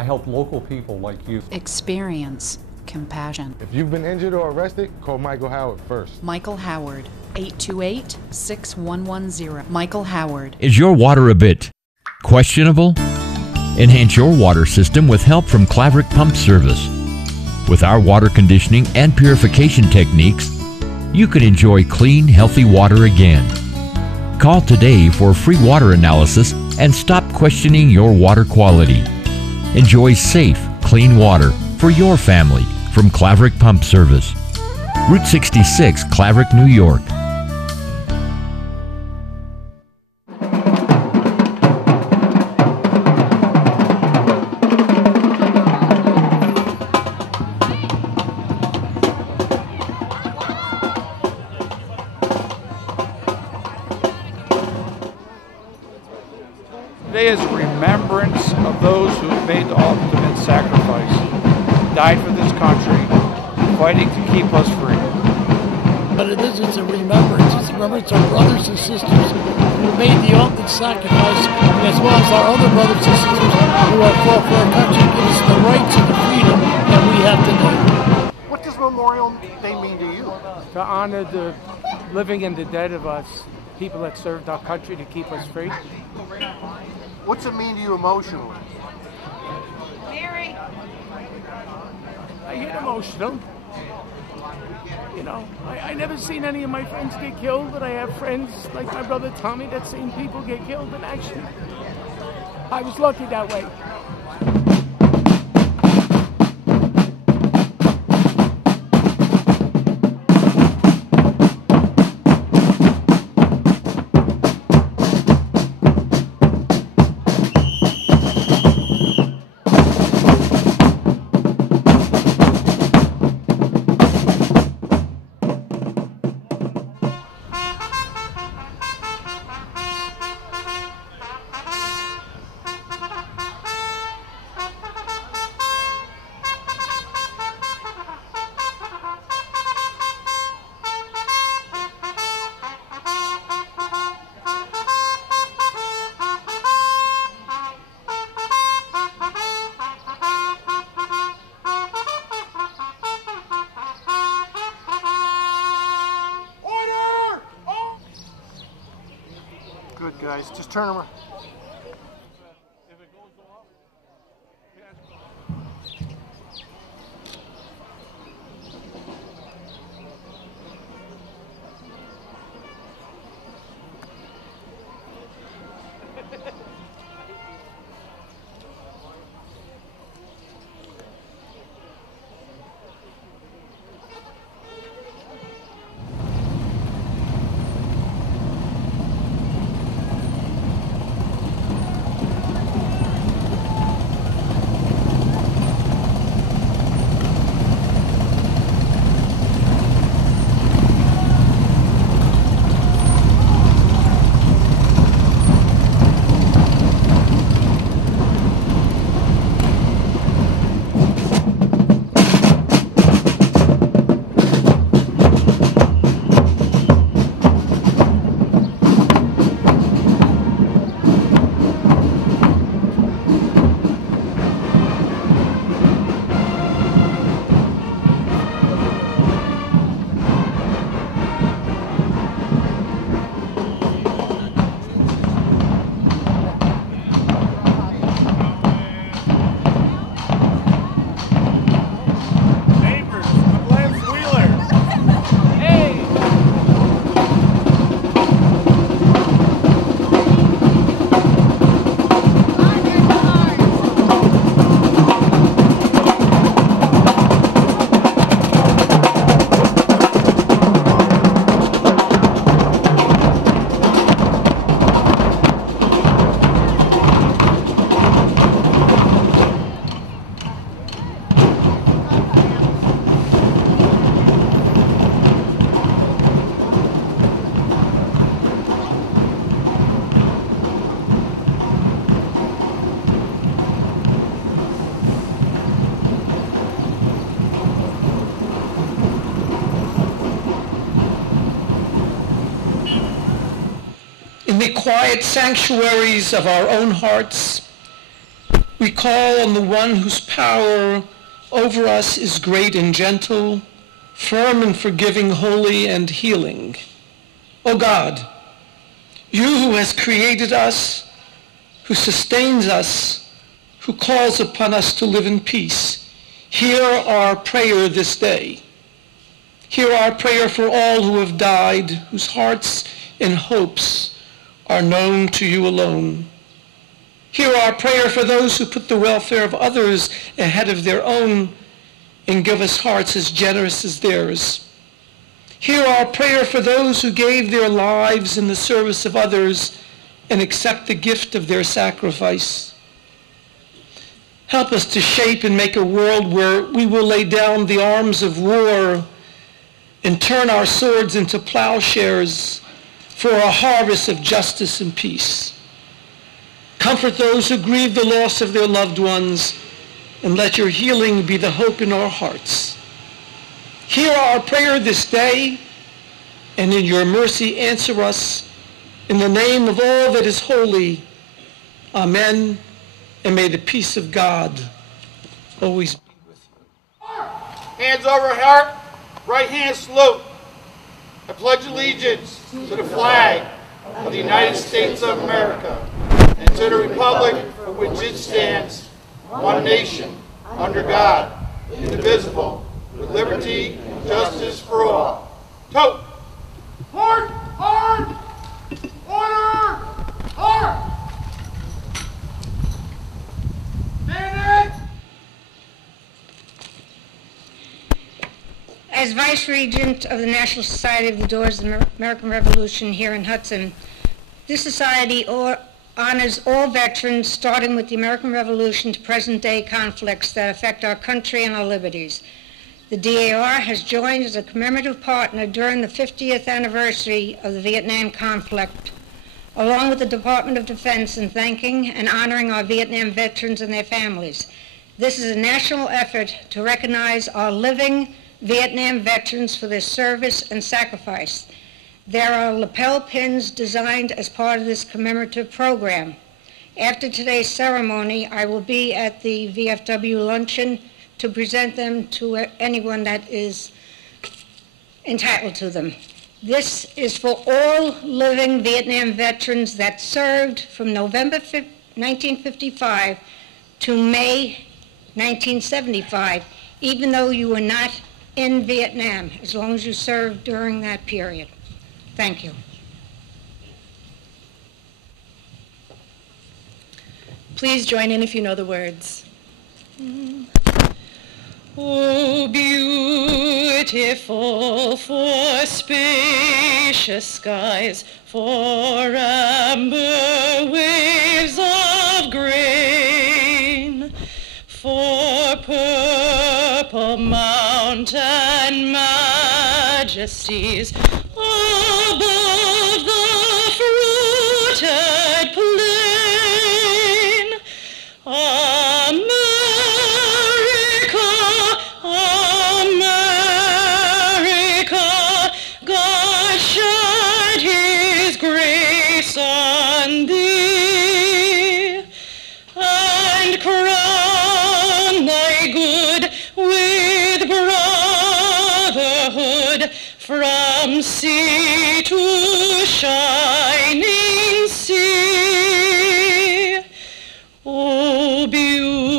I help local people like you. Experience compassion. If you've been injured or arrested, call Michael Howard first. Michael Howard, 828-6110. Michael Howard. Is your water a bit questionable? Enhance your water system with help from Claverick Pump Service. With our water conditioning and purification techniques, you can enjoy clean, healthy water again. Call today for a free water analysis and stop questioning your water quality. Enjoy safe, clean water for your family from Claverick Pump Service. Route 66, Claverick, New York. Today is remembrance of those who made the ultimate sacrifice, died for this country, fighting to keep us free. But it is, it's a remembrance. It's a remembrance of our brothers and sisters who made the ultimate sacrifice, as well as our other brothers and sisters who have fought for our country to give us the rights and the freedom that we have today. What does Memorial Day mean to you? To honor the living and the dead of us, people that served our country to keep us free. What's it mean to you emotionally? Mary. I get emotional. You know, I never seen any of my friends get killed, but I have friends like my brother Tommy that seen people get killed in action. I was lucky that way. Good, guys. Just turn around. In the quiet sanctuaries of our own hearts, We call on the one whose power over us is great and gentle, firm and forgiving, holy and healing. O God, you who has created us, who sustains us, who calls upon us to live in peace, hear our prayer this day. Hear our prayer for all who have died, whose hearts and hopes are known to you alone. Hear our prayer for those who put the welfare of others ahead of their own and give us hearts as generous as theirs. Hear our prayer for those who gave their lives in the service of others and accept the gift of their sacrifice. Help us to shape and make a world where we will lay down the arms of war and turn our swords into plowshares for a harvest of justice and peace. Comfort those who grieve the loss of their loved ones, and let your healing be the hope in our hearts. Hear our prayer this day, and in your mercy answer us. In the name of all that is holy, amen, and may the peace of God always be with you. Hands over heart, right hand salute. I pledge allegiance to the flag of the United States of America and to the republic for which it stands, one nation, under God, indivisible, with liberty and justice for all. Tote! Hard! Hard! Order! Hard! Stand in! As Vice Regent of the National Society of the Daughters of the American Revolution here in Hudson, this society honors all veterans, starting with the American Revolution to present-day conflicts that affect our country and our liberties. The DAR has joined as a commemorative partner during the 50th anniversary of the Vietnam conflict, along with the Department of Defense, in thanking and honoring our Vietnam veterans and their families. This is a national effort to recognize our living Vietnam veterans for their service and sacrifice. There are lapel pins designed as part of this commemorative program. After today's ceremony, I will be at the VFW luncheon to present them to anyone that is entitled to them. This is for all living Vietnam veterans that served from November 1955 to May 1975, even though you were not in Vietnam, as long as you served during that period. Thank you. Please join in if you know the words. Oh, beautiful for spacious skies, for amber waves of grain, for purple mountain majesties above the fruited plain. America, America, God shed his grace on thee, and crown thy good with brotherhood from sea to shining sea. Oh, beautiful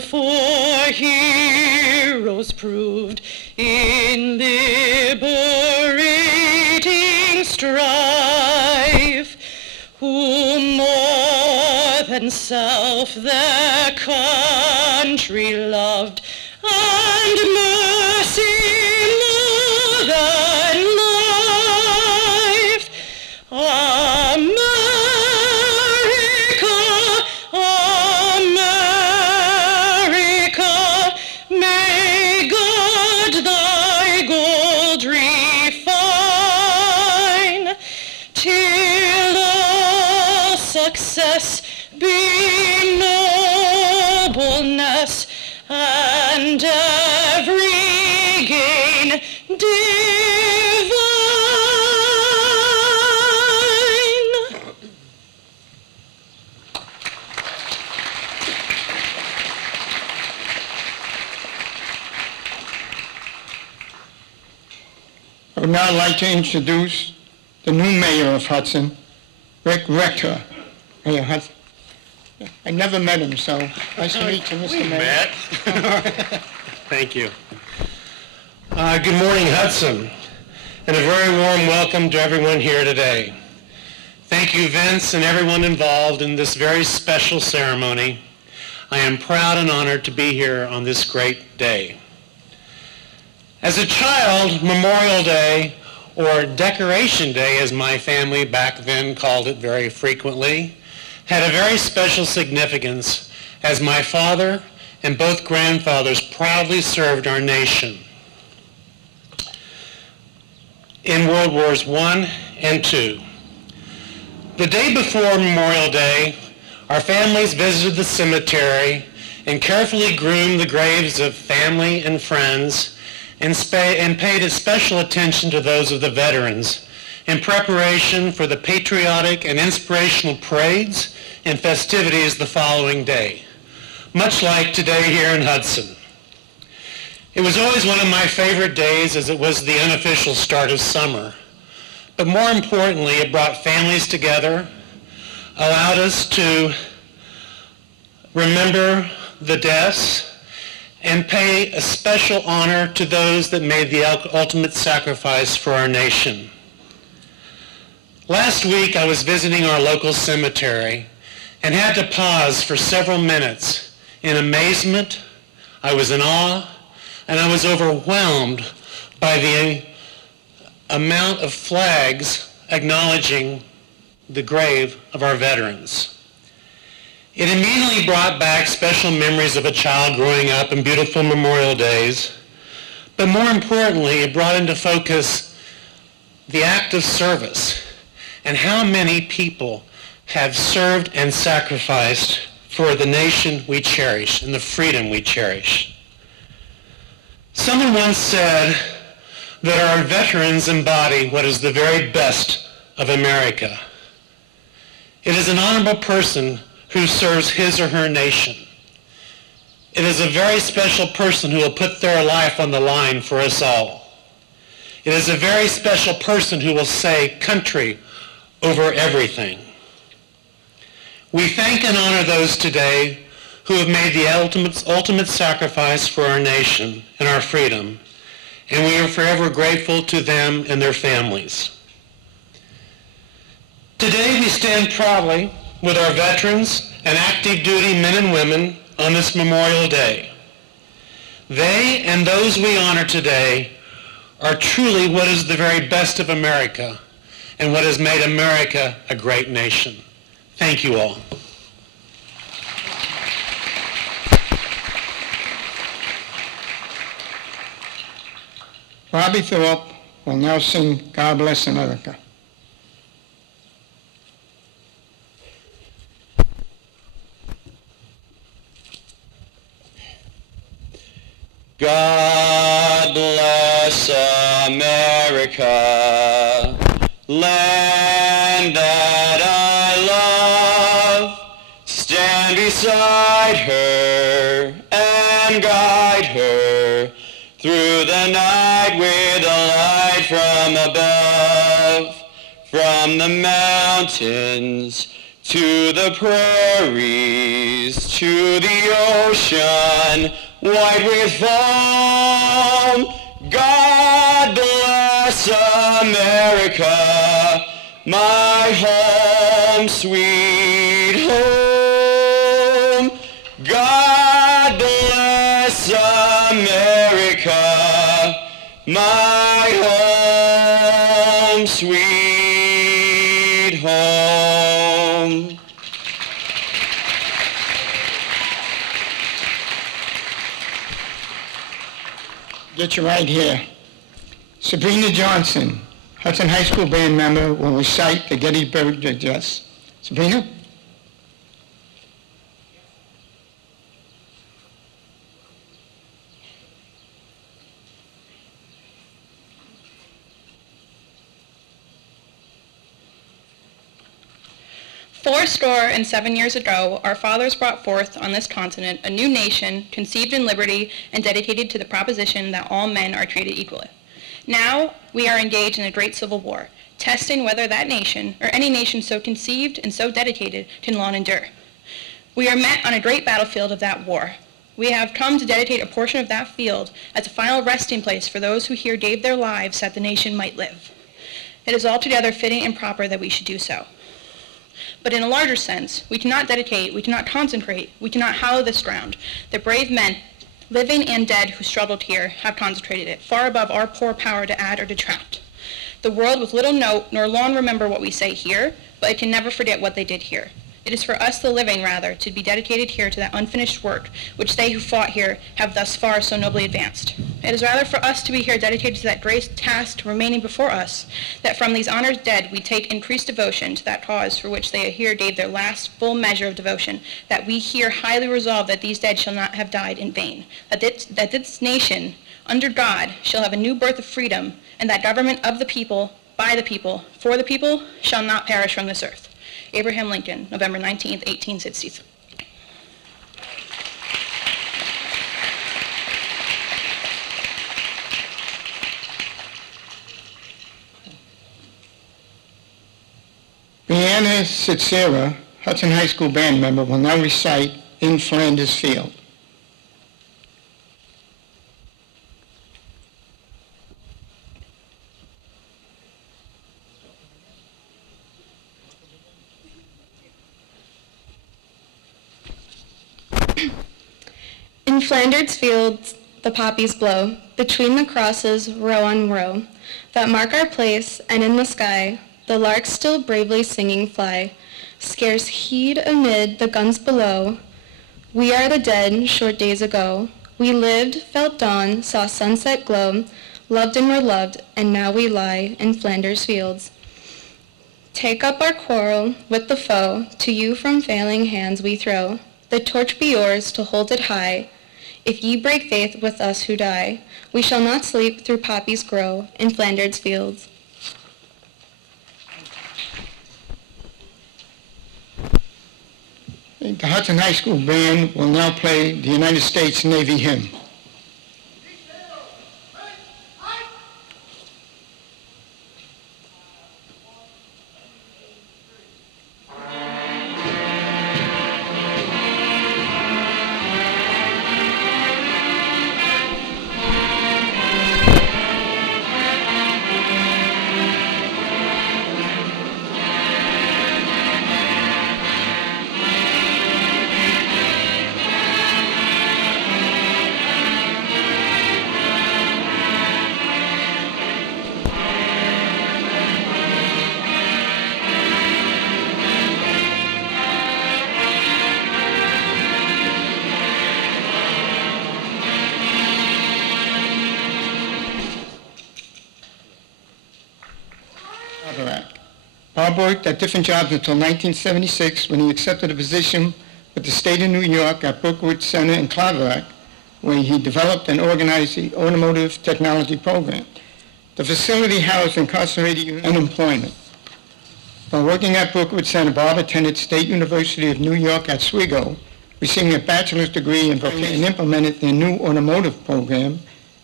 for heroes proved in liberating strife, who more than self their country loved, and mercy more than life. America, America, may God thy gold refine, till all success be nobleness, and every gain divine. would now like to introduce the new mayor of Hudson, Rick Rector. Mayor Hudson. I never met him, so nice to meet you, Mr. Mayor. Matt. Thank you. Good morning, Hudson, and a very warm welcome to everyone here today. Thank you, Vince, and everyone involved in this very special ceremony. I am proud and honored to be here on this great day. As a child, Memorial Day, or Decoration Day, as my family back then called it very frequently, had a very special significance as my father and both grandfathers proudly served our nation in World Wars I and II. The day before Memorial Day, our families visited the cemetery and carefully groomed the graves of family and friends and paid a special attention to those of the veterans in preparation for the patriotic and inspirational parades and festivities the following day, much like today here in Hudson. It was always one of my favorite days as it was the unofficial start of summer. But more importantly, it brought families together, allowed us to remember the deaths, and pay a special honor to those that made the ultimate sacrifice for our nation. Last week, I was visiting our local cemetery and had to pause for several minutes in amazement. I was in awe, and I was overwhelmed by the amount of flags acknowledging the grave of our veterans. It immediately brought back special memories of a child growing up in beautiful Memorial Days, but more importantly, it brought into focus the act of service and how many people have served and sacrificed for the nation we cherish and the freedom we cherish. Someone once said that our veterans embody what is the very best of America. It is an honorable person who serves his or her nation. It is a very special person who will put their life on the line for us all. It is a very special person who will say country over everything. We thank and honor those today who have made the ultimate sacrifice for our nation and our freedom, and we are forever grateful to them and their families. Today we stand proudly with our veterans and active duty men and women on this Memorial Day. They and those we honor today are truly what is the very best of America and what has made America a great nation. Thank you all. Bobby Phillip will now sing God Bless America. God bless America, land that I love. Stand beside her and guide her through the night with a light from above. From the mountains to the prairies, to the ocean, white with foam. God bless America, my home, sweet home. God bless America, my home, sweet home. Get you right here. Sabrina Johnson, Hudson High School band member, will recite the Gettysburg Address. Sabrina? Fourscore and 7 years ago, our fathers brought forth on this continent a new nation conceived in liberty and dedicated to the proposition that all men are treated equally. Now we are engaged in a great civil war, testing whether that nation, or any nation so conceived and so dedicated, can long endure. We are met on a great battlefield of that war. We have come to dedicate a portion of that field as a final resting place for those who here gave their lives that the nation might live. It is altogether fitting and proper that we should do so. But in a larger sense, we cannot dedicate, we cannot consecrate, we cannot hallow this ground. The brave men, living and dead, who struggled here have consecrated it, far above our poor power to add or detract. The world with little note nor long remember what we say here, but it can never forget what they did here. It is for us, the living, rather, to be dedicated here to that unfinished work which they who fought here have thus far so nobly advanced. It is rather for us to be here dedicated to that great task remaining before us, that from these honored dead we take increased devotion to that cause for which they here gave their last full measure of devotion, that we here highly resolve that these dead shall not have died in vain, that this nation, under God, shall have a new birth of freedom, and that government of the people, by the people, for the people, shall not perish from this earth. Abraham Lincoln, November 19th, 1863. Brianna Sitzera, Hudson High School band member, will now recite In Flanders Field. In Flanders fields the poppies blow, between the crosses row on row, that mark our place, and in the sky the larks still bravely singing fly, scarce heed amid the guns below. We are the dead, short days ago. We lived, felt dawn, saw sunset glow, loved and were loved, and now we lie in Flanders fields. Take up our quarrel with the foe, to you from failing hands we throw. The torch be yours to hold it high. If ye break faith with us who die, we shall not sleep through poppies grow in Flanders fields. The Hudson High School band will now play the United States Navy hymn. Bob worked at different jobs until 1976 when he accepted a position with the state of New York at Brookwood Center in Claverack, where he developed and organized the automotive technology program. The facility housed incarcerated youth and employment. While working at Brookwood Center, Bob attended State University of New York at Oswego, receiving a bachelor's degree in vocation, and implemented their new automotive program,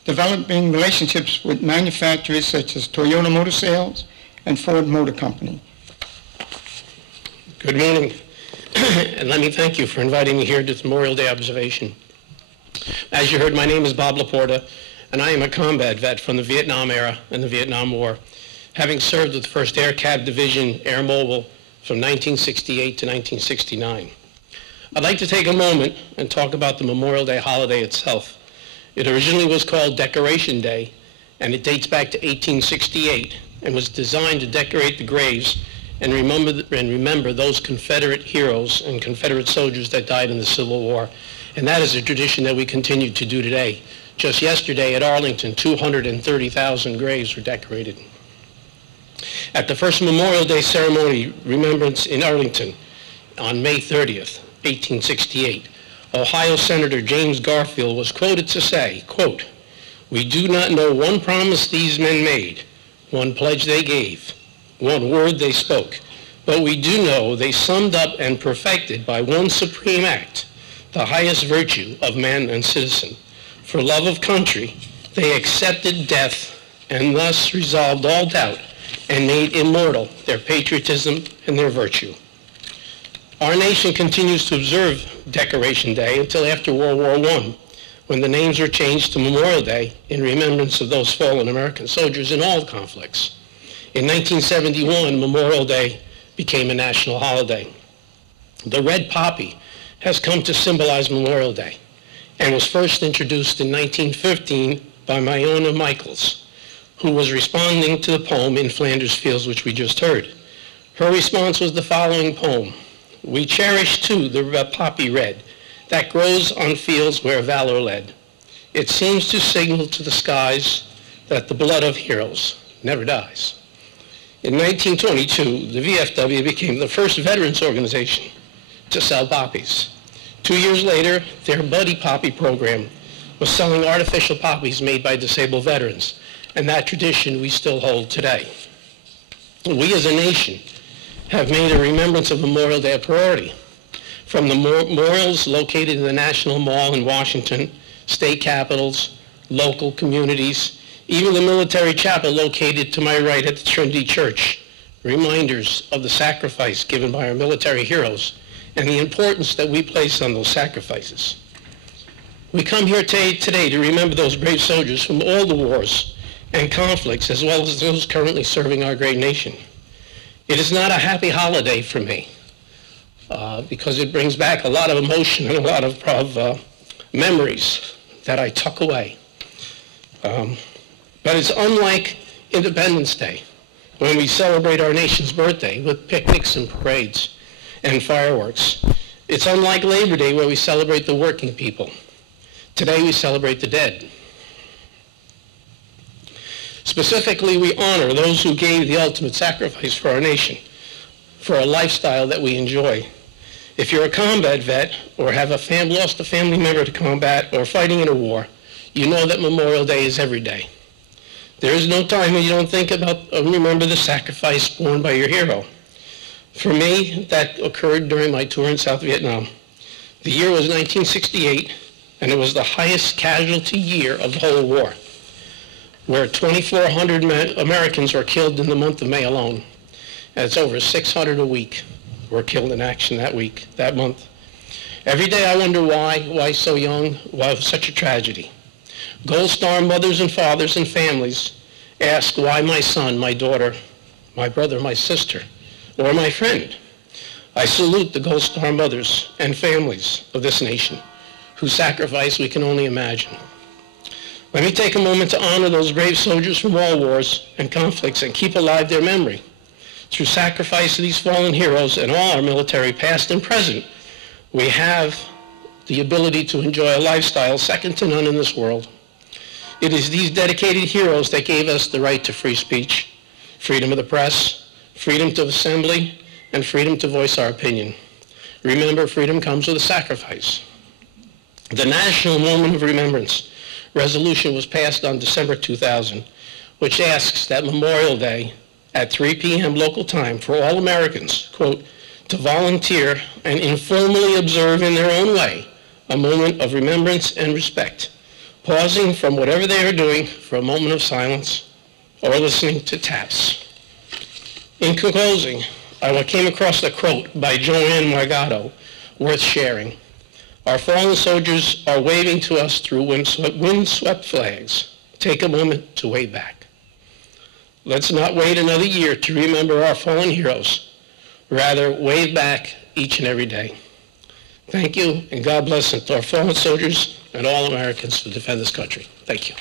developing relationships with manufacturers such as Toyota Motor Sales and Ford Motor Company. Good morning, and let me thank you for inviting me here to this Memorial Day observation. As you heard, my name is Bob Laporta, and I am a combat vet from the Vietnam era and the Vietnam War, having served with the 1st Air Cab Division Air Mobile from 1968 to 1969. I'd like to take a moment and talk about the Memorial Day holiday itself. It originally was called Decoration Day, and it dates back to 1868 and was designed to decorate the graves and remember those Confederate heroes and Confederate soldiers that died in the Civil War. And that is a tradition that we continue to do today. Just yesterday at Arlington, 230,000 graves were decorated. At the first Memorial Day ceremony remembrance in Arlington on May 30th, 1868, Ohio Senator James Garfield was quoted to say, quote, "We do not know one promise these men made, one pledge they gave, one word they spoke, but we do know they summed up and perfected by one supreme act the highest virtue of man and citizen. For love of country, they accepted death and thus resolved all doubt and made immortal their patriotism and their virtue. Our nation continues to observe Decoration Day until after World War I, when the names were changed to Memorial Day in remembrance of those fallen American soldiers in all conflicts. In 1971, Memorial Day became a national holiday. The red poppy has come to symbolize Memorial Day and was first introduced in 1915 by Iona Michaels, who was responding to the poem In Flanders Fields, which we just heard. Her response was the following poem: "We cherish too the poppy red that grows on fields where valor led. It seems to signal to the skies that the blood of heroes never dies." In 1922, the VFW became the first veterans organization to sell poppies. 2 years later, their Buddy Poppy program was selling artificial poppies made by disabled veterans, and that tradition we still hold today. We as a nation have made a remembrance of Memorial Day a priority. From the memorials located in the National Mall in Washington, state capitals, local communities, even the military chapel located to my right at the Trinity Church, reminders of the sacrifice given by our military heroes and the importance that we place on those sacrifices. We come here today to remember those brave soldiers from all the wars and conflicts, as well as those currently serving our great nation. It is not a happy holiday for me, because it brings back a lot of emotion and a lot of memories that I tuck away. But it's unlike Independence Day, when we celebrate our nation's birthday with picnics and parades and fireworks. It's unlike Labor Day, where we celebrate the working people. Today we celebrate the dead. Specifically, we honor those who gave the ultimate sacrifice for our nation, for a lifestyle that we enjoy. If you're a combat vet or have lost a family member to combat or fighting in a war, you know that Memorial Day is every day. There is no time when you don't think about or remember the sacrifice borne by your hero. For me, that occurred during my tour in South Vietnam. The year was 1968, and it was the highest casualty year of the whole war, where 2,400 Americans were killed in the month of May alone. And it's over 600 a week were killed in action that month. Every day I wonder why so young, why such a tragedy. Gold Star mothers and fathers and families ask why my son, my daughter, my brother, my sister, or my friend. I salute the Gold Star mothers and families of this nation, whose sacrifice we can only imagine. Let me take a moment to honor those brave soldiers from all wars and conflicts and keep alive their memory. Through sacrifice of these fallen heroes and all our military, past and present, we have the ability to enjoy a lifestyle second to none in this world. It is these dedicated heroes that gave us the right to free speech, freedom of the press, freedom to assembly, and freedom to voice our opinion. Remember, freedom comes with a sacrifice. The National Moment of Remembrance resolution was passed on December 2000, which asks that Memorial Day at 3 p.m. local time for all Americans, quote, to volunteer and informally observe in their own way a moment of remembrance and respect, pausing from whatever they are doing for a moment of silence or listening to taps. In closing, I came across a quote by Joanne Margato worth sharing. Our fallen soldiers are waving to us through windswept flags. Take a moment to wave back. Let's not wait another year to remember our fallen heroes. Rather, wave back each and every day. Thank you, and God bless our fallen soldiers and all Americans who defend this country. Thank you.